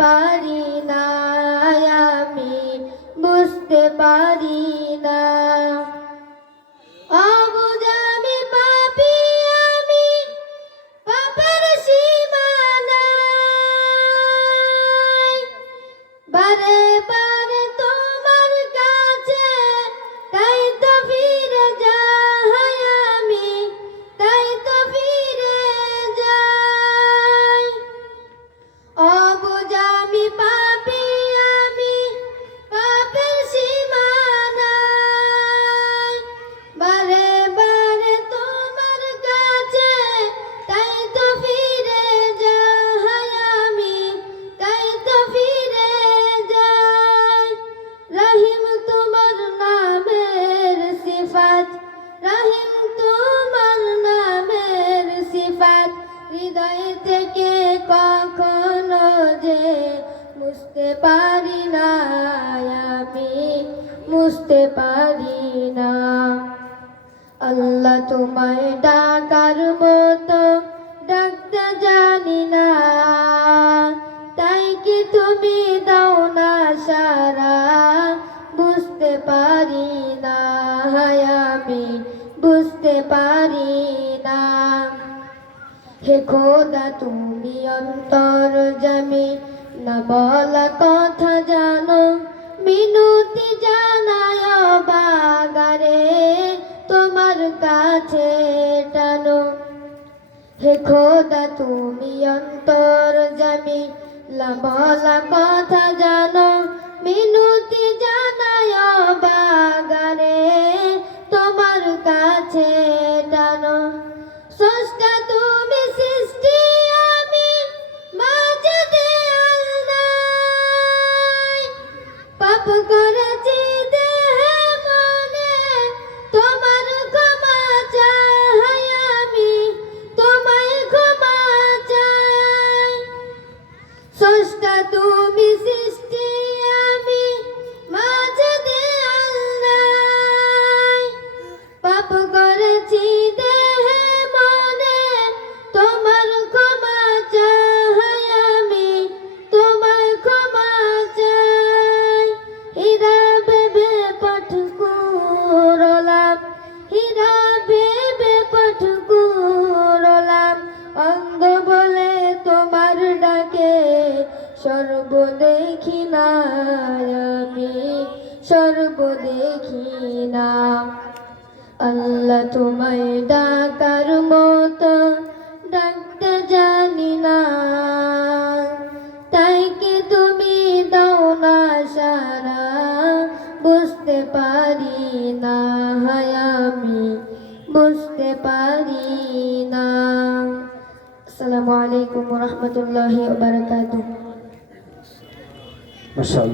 পারি না, আমি বুঝতে পারি না। অবুঝ আমি পাপী, আমি পাপের সীমানায়, বারে বারে তোমার কাছে তাই তো ফিরে যাই আমি, তাই তো ফিরে যাই। অবুঝ আমি পাপী, আমি পাপের সীমানায়, বারে বারে তোমার কাছে তাই তো ফিরে যাই আমি, তাই তো ফিরে যাই। রহিম তোমার নামের সিফাত, রহিম তোমার নামের সিফাত, হৃদয় থেকে কখনো যে মুছতে পারি না, আমি মুছতে পারি না। আল্লাহ তোমায় ডাকার মতো ডাকতে জানি না, তাই কি তুমি দাও না সারা, বুঝতে পারি না, আমি বুঝতে পারি না। হে খোদা তুমি অন্তর্যামী, না বলা কথা জানো, মিনতি জানায় বাগারে তোমার কাছে টানো। হে খোদা তুমি অন্তর্যামী, না বলা কথা জানো, মিনতি জানায় বাগারে তোমার কাছে টানো। স্রষ্টা তুমি, সৃষ্টি আমি, মাঝে দেয়াল নাই, পাপ করেছি দেহে মনে, তোমার ক্ষমা চাই আমি, তোমায় ক্ষমা চাই। স্রষ্টা তুমি, সৃষ্টি আমি, মাঝে দেয়াল নাই, পাপ করেছি দেহে মনে, তোমার ক্ষমা চাই আমি, তোমায় ক্ষমা চাই। হীরা ভেবে পাঠ করলাম, হীরা ভেবে পাঠ করলাম, অন্ধ বলে তোমার ডাকে সর্ব দেখি না, আমি সর্ব দেখি না। আল্লাহ তোমায় ডাকার মতো ডাকতে জানি না, তাই কি তুমি দাও না সারা, বুঝতে পারি না, আমি বুঝতে পারি না। আসসালামু আলাইকুম ওয়া রাহমাতুল্লাহি ওয়া বারাকাতুহু। মাশাআল্লাহ।